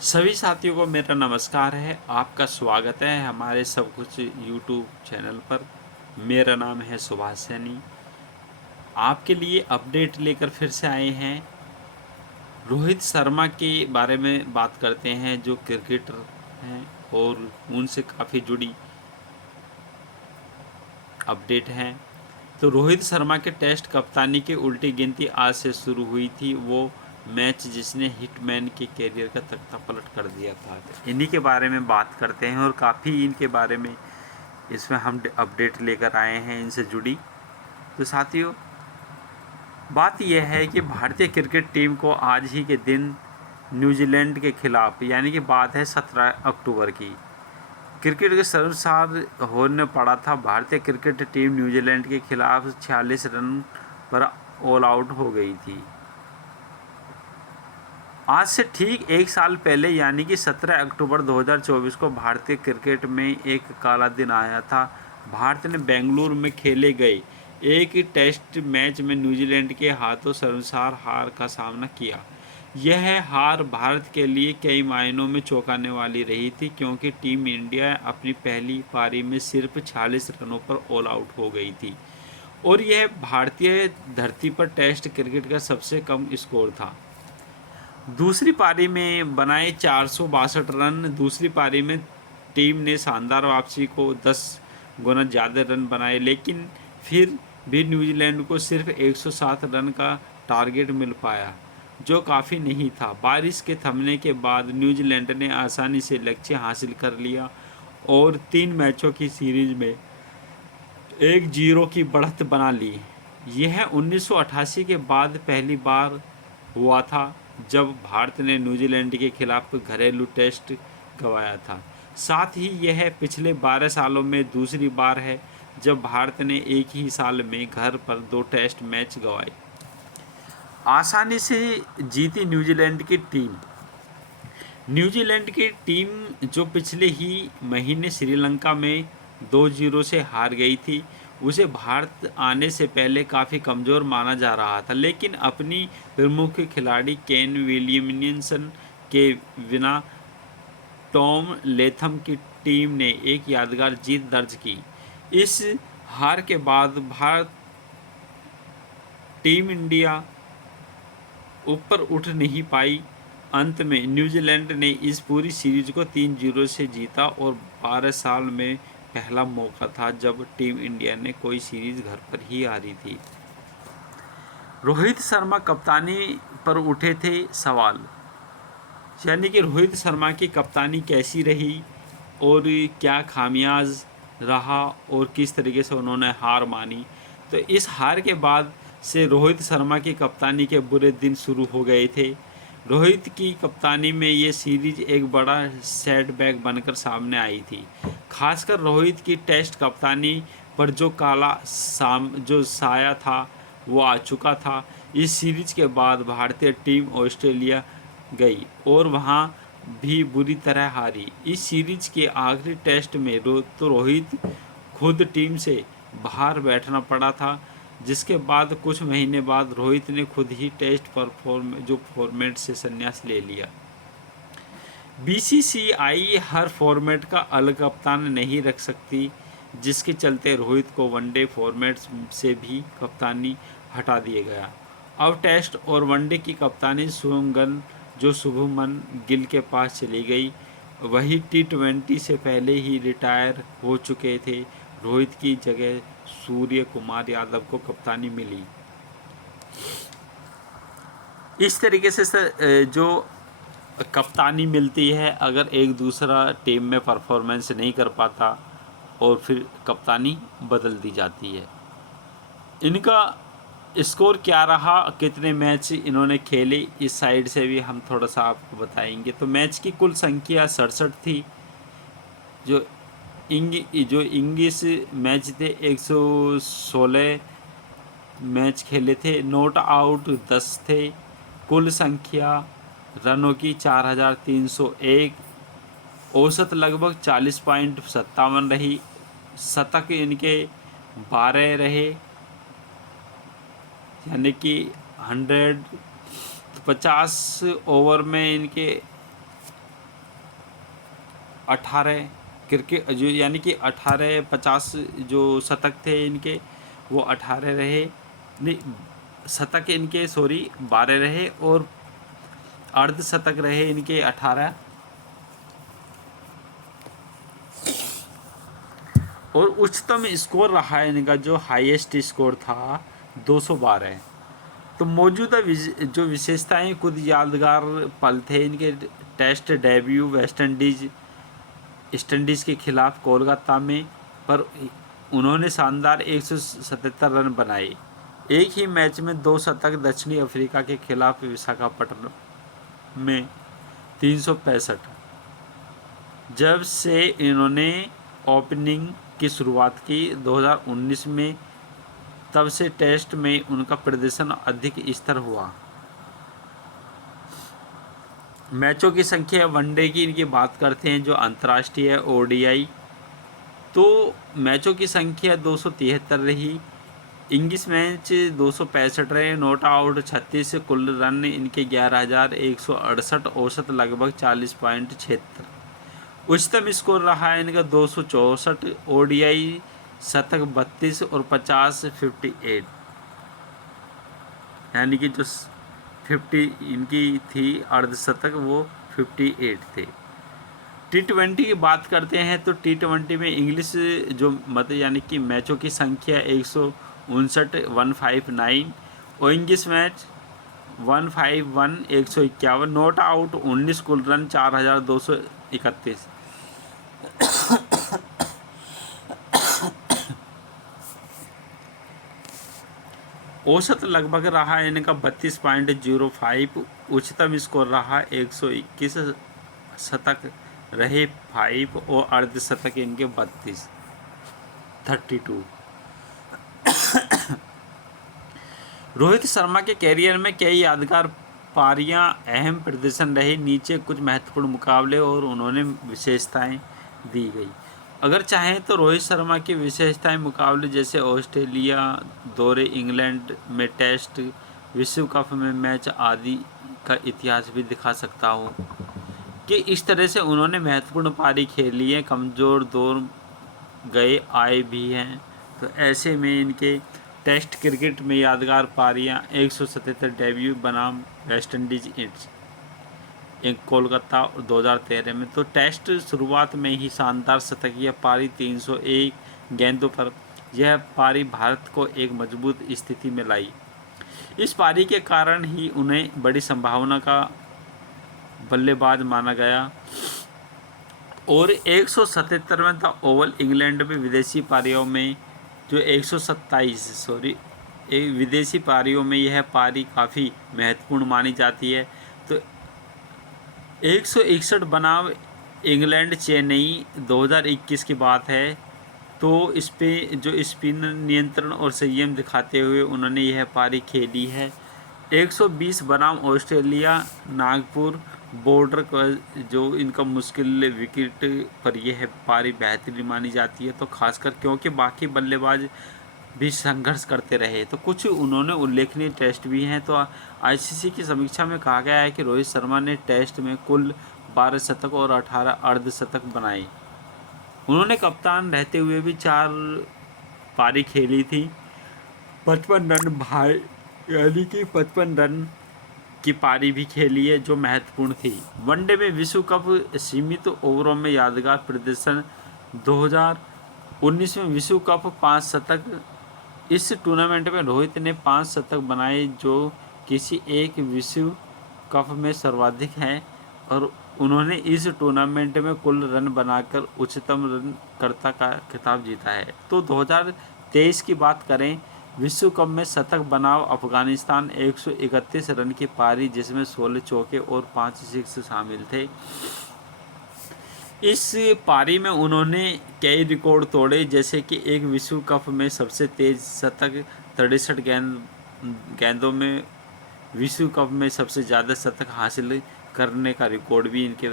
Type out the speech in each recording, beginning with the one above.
सभी साथियों को मेरा नमस्कार है। आपका स्वागत है हमारे सब कुछ यूट्यूब चैनल पर। मेरा नाम है सुभाष सैनी। आपके लिए अपडेट लेकर फिर से आए हैं। रोहित शर्मा के बारे में बात करते हैं, जो क्रिकेटर हैं और उनसे काफ़ी जुड़ी अपडेट हैं। तो रोहित शर्मा के टेस्ट कप्तानी की उल्टी गिनती आज से शुरू हुई थी। वो मैच जिसने हिटमैन के कैरियर का तख्ता पलट कर दिया था। इन्हीं के बारे में बात करते हैं और काफ़ी इनके बारे में इसमें हम अपडेट लेकर आए हैं इनसे जुड़ी। तो साथियों, बात यह है कि भारतीय क्रिकेट टीम को आज ही के दिन न्यूजीलैंड के खिलाफ, यानी कि बात है 17 अक्टूबर की, क्रिकेट के सर्वसार होने पड़ा था। भारतीय क्रिकेट टीम न्यूजीलैंड के खिलाफ 46 रन पर ऑल आउट हो गई थी। आज से ठीक एक साल पहले, यानी कि 17 अक्टूबर 2024 को भारतीय क्रिकेट में एक काला दिन आया था। भारत ने बेंगलुरु में खेले गए एक टेस्ट मैच में न्यूजीलैंड के हाथों शर्मसार हार का सामना किया। यह हार भारत के लिए कई मायनों में चौंकाने वाली रही थी, क्योंकि टीम इंडिया अपनी पहली पारी में सिर्फ 46 रनों पर ऑल आउट हो गई थी और यह भारतीय धरती पर टेस्ट क्रिकेट का सबसे कम स्कोर था। दूसरी पारी में बनाए 462 रन। दूसरी पारी में टीम ने शानदार वापसी को 10 गुना ज़्यादा रन बनाए, लेकिन फिर भी न्यूजीलैंड को सिर्फ 107 रन का टारगेट मिल पाया, जो काफ़ी नहीं था। बारिश के थमने के बाद न्यूजीलैंड ने आसानी से लक्ष्य हासिल कर लिया और 3 मैचों की सीरीज में 1-0 की बढ़त बना ली। यह 1988 के बाद पहली बार हुआ था जब भारत ने न्यूजीलैंड के खिलाफ घरेलू टेस्ट गंवाया था। साथ ही यह पिछले 12 सालों में दूसरी बार है जब भारत ने एक ही साल में घर पर 2 टेस्ट मैच गंवाए। आसानी से जीती न्यूजीलैंड की टीम। न्यूजीलैंड की टीम जो पिछले ही महीने श्रीलंका में 2-0 से हार गई थी, उसे भारत आने से पहले काफ़ी कमज़ोर माना जा रहा था, लेकिन अपनी प्रमुख खिलाड़ी केन विलियमसन के बिना टॉम लेथम की टीम ने एक यादगार जीत दर्ज की। इस हार के बाद भारत टीम इंडिया ऊपर उठ नहीं पाई। अंत में न्यूजीलैंड ने इस पूरी सीरीज को 3-0 से जीता और 12 साल में पहला मौका था जब टीम इंडिया ने कोई सीरीज घर पर ही हारी थी। रोहित शर्मा कप्तानी पर उठे थे सवाल, यानी कि रोहित शर्मा की कप्तानी कैसी रही और क्या खामियाज रहा और किस तरीके से उन्होंने हार मानी। तो इस हार के बाद से रोहित शर्मा की कप्तानी के बुरे दिन शुरू हो गए थे। रोहित की कप्तानी में ये सीरीज एक बड़ा सेटबैक बनकर सामने आई थी। खासकर रोहित की टेस्ट कप्तानी पर जो साया था वो आ चुका था। इस सीरीज के बाद भारतीय टीम ऑस्ट्रेलिया गई और वहां भी बुरी तरह हारी। इस सीरीज के आखिरी टेस्ट में तो रोहित खुद टीम से बाहर बैठना पड़ा था, जिसके बाद कुछ महीने बाद रोहित ने खुद ही टेस्ट फॉर्मेट से संन्यास ले लिया। बीसीसीआई हर फॉर्मेट का अलग कप्तान नहीं रख सकती, जिसके चलते रोहित को वनडे फॉर्मेट से भी कप्तानी हटा दिया गया। अब टेस्ट और वनडे की कप्तानी शुभमन गिल के पास चली गई। वही T20 से पहले ही रिटायर हो चुके थे। रोहित की जगह सूर्य कुमार यादव को कप्तानी मिली। इस तरीके से जो कप्तानी मिलती है, अगर एक दूसरा टीम में परफॉर्मेंस नहीं कर पाता और फिर कप्तानी बदल दी जाती है। इनका स्कोर क्या रहा, कितने मैच इन्होंने खेले, इस साइड से भी हम थोड़ा सा आपको बताएंगे। तो मैच की कुल संख्या 67 थी। जो इंग्लिश मैच थे 116 मैच खेले थे। नॉट आउट 10 थे। कुल संख्या रनों की 4301। औसत लगभग 40.57 रही। शतक इनके 12 रहे, यानी कि 150 ओवर में इनके 18 क्रिकेट जो यानी कि 18-50 जो शतक थे इनके, वो 18 रहे, नहीं शतक इनके 12 रहे, और अर्धशतक रहे इनके 18, और उच्चतम स्कोर रहा है इनका, जो हाईएस्ट स्कोर था 212। तो मौजूदा जो विशेषताएं कुछ यादगार पल थे इनके: टेस्ट डेब्यू वेस्ट इंडीज़ के खिलाफ कोलकाता में, पर उन्होंने शानदार 177 रन बनाए। एक ही मैच में 2 शतक, दक्षिणी अफ्रीका के खिलाफ विशाखापट्टनम में 365। जब से इन्होंने ओपनिंग की शुरुआत की 2019 में, तब से टेस्ट में उनका प्रदर्शन अधिक स्तर हुआ। मैचों की संख्या, वनडे की इनकी बात करते हैं जो अंतर्राष्ट्रीय ओडीआई, तो मैचों की संख्या 273 रही। इंग्लिश मैच 265 रहे, नॉट आउट 36, कुल रन इनके 11,168, औसत लगभग 40.76। उच्चतम स्कोर रहा है इनका 264, ओडीआई शतक 32 और 50 58, यानी कि जो 50 इनकी थी अर्धशतक, वो 58 थे। T20 की बात करते हैं तो T20 में इंग्लिश जो यानी कि मैचों की संख्या 159 159, और इंग्लिश मैच 151 151, नॉट आउट 19, कुल रन 4,231। औसत लगभग रहा इनका 32.05, उच्चतम स्कोर रहा 121, शतक रहे 5, और अर्धशतक इनके 32। रोहित शर्मा के कैरियर में कई यादगार पारियां अहम प्रदर्शन रहे। नीचे कुछ महत्वपूर्ण मुकाबले और उन्होंने विशेषताएं दी गई। अगर चाहें तो रोहित शर्मा की विशेषताएं मुकाबले जैसे ऑस्ट्रेलिया दौरे, इंग्लैंड में टेस्ट, विश्व कप में मैच आदि का इतिहास भी दिखा सकता हूँ कि इस तरह से उन्होंने महत्वपूर्ण पारी खेली है, कमज़ोर दौर गए आए भी हैं। तो ऐसे में इनके टेस्ट क्रिकेट में यादगार पारियां: 177 डेब्यू बनाम वेस्ट इंडीज एक कोलकाता 2013 में, तो टेस्ट शुरुआत में ही शानदार शतकीय पारी 301 गेंदों पर, यह पारी भारत को एक मजबूत स्थिति में लाई। इस पारी के कारण ही उन्हें बड़ी संभावना का बल्लेबाज माना गया। और 177वें द ओवल इंग्लैंड में विदेशी पारियों में जो 127 विदेशी पारियों में यह पारी काफ़ी महत्वपूर्ण मानी जाती है। तो 161 बनाम इंग्लैंड चेन्नई 2021 की बात है। तो इस पे जो स्पिन नियंत्रण और संयम दिखाते हुए उन्होंने यह पारी खेली है। 120 बनाम ऑस्ट्रेलिया नागपुर बॉर्डर का जो इनका मुश्किल विकेट पर यह पारी बेहतरीन मानी जाती है, तो खासकर क्योंकि बाकी बल्लेबाज भी संघर्ष करते रहे। तो कुछ उन्होंने उल्लेखनीय टेस्ट भी हैं। तो आईसीसी की समीक्षा में कहा गया है कि रोहित शर्मा ने टेस्ट में कुल 12 शतक और 18 अर्धशतक बनाए। उन्होंने कप्तान रहते हुए भी 4 पारी खेली थी। 55 रन भाई यानी कि 55 रन की पारी भी खेली है जो महत्वपूर्ण थी। वनडे में विश्व कप सीमित ओवरों में यादगार प्रदर्शन: 2019 में विश्व कप 5 शतक। इस टूर्नामेंट में रोहित ने 5 शतक बनाए जो किसी एक विश्व कप में सर्वाधिक हैं, और उन्होंने इस टूर्नामेंट में कुल रन बनाकर उच्चतम रन कर्ता का खिताब जीता है। तो 2023 की बात करें, विश्व कप में शतक बनाम अफगानिस्तान 131 रन की पारी जिसमें 16 चौके और 5 सिक्स शामिल थे। इस पारी में उन्होंने कई रिकॉर्ड तोड़े, जैसे कि एक विश्व कप में सबसे तेज शतक 63 गेंदों में, विश्व कप में सबसे ज़्यादा शतक हासिल करने का रिकॉर्ड भी इनके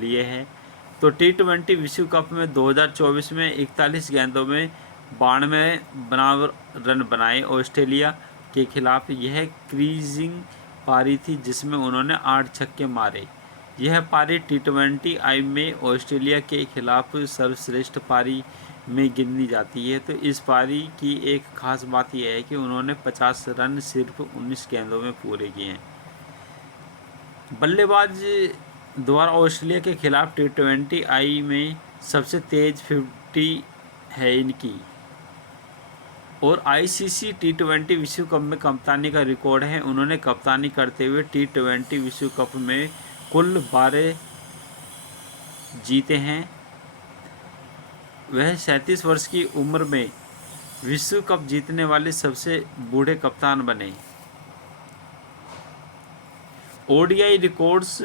लिए है। तो T20 विश्व कप में 2024 में 41 गेंदों में 92 बराबर रन बनाए ऑस्ट्रेलिया के खिलाफ। यह क्रीजिंग पारी थी जिसमें उन्होंने 8 छक्के मारे। यह पारी T20I में ऑस्ट्रेलिया के खिलाफ सर्वश्रेष्ठ पारी में गिनी जाती है। तो इस पारी की एक खास बात यह है कि उन्होंने 50 रन सिर्फ 19 गेंदों में पूरे किए हैं। बल्लेबाज द्वारा ऑस्ट्रेलिया के खिलाफ T20I में सबसे तेज 50 है इनकी, और ICC T20 विश्व कप में कप्तानी का रिकॉर्ड है। उन्होंने कप्तानी करते हुए T20 विश्व कप में कुल 12 जीते हैं। वह 37 वर्ष की उम्र में विश्व कप जीतने वाले सबसे बूढ़े कप्तान बने। ODI रिकॉर्ड्स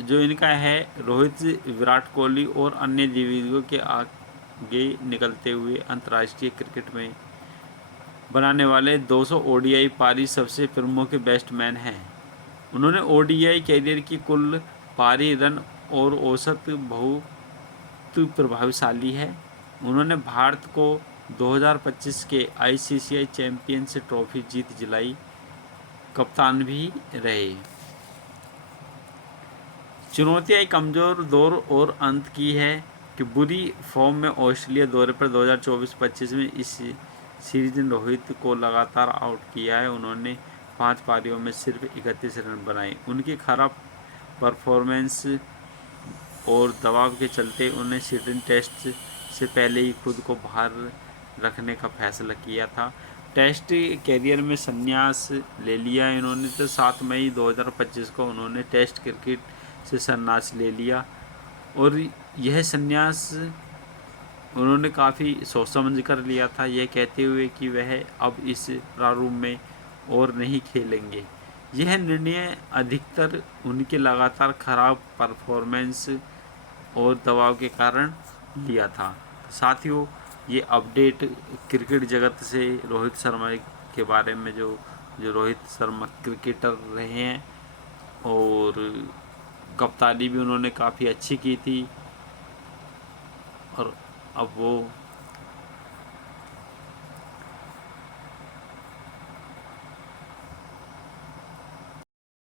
जो इनका है, रोहित, विराट कोहली और अन्य दिग्गजों के आगे निकलते हुए अंतर्राष्ट्रीय क्रिकेट में बनाने वाले 200 ODI पारी सबसे प्रमुख बैट्समैन हैं। उन्होंने ODI कैरियर की कुल पारी रन और औसत बहुत प्रभावशाली है। उन्होंने भारत को 2025 के ICC चैंपियंस ट्रॉफी जीत दिलाई। कप्तान भी रहे। चुनौतियाँ कमज़ोर दौर और अंत की है कि बुरी फॉर्म में ऑस्ट्रेलिया दौरे पर 2024-25 में इस सीरीज ने रोहित को लगातार आउट किया है। उन्होंने 5 पारियों में सिर्फ 31 रन बनाए। उनकी खराब परफॉर्मेंस और दबाव के चलते उन्हें सिडनी टेस्ट से पहले ही खुद को बाहर रखने का फैसला किया था। टेस्ट कैरियर में संन्यास ले लिया इन्होंने। तो 7 मई 2025 को उन्होंने टेस्ट क्रिकेट से संन्यास ले लिया, और यह संन्यास उन्होंने काफ़ी सोच समझ कर लिया था, यह कहते हुए कि वह अब इस प्रारूप में और नहीं खेलेंगे। यह निर्णय अधिकतर उनके लगातार खराब परफॉर्मेंस और दबाव के कारण लिया था। साथियों, ये अपडेट क्रिकेट जगत से रोहित शर्मा के बारे में जो रोहित शर्मा क्रिकेटर रहे हैं, और कप्तानी भी उन्होंने काफ़ी अच्छी की थी, और अब वो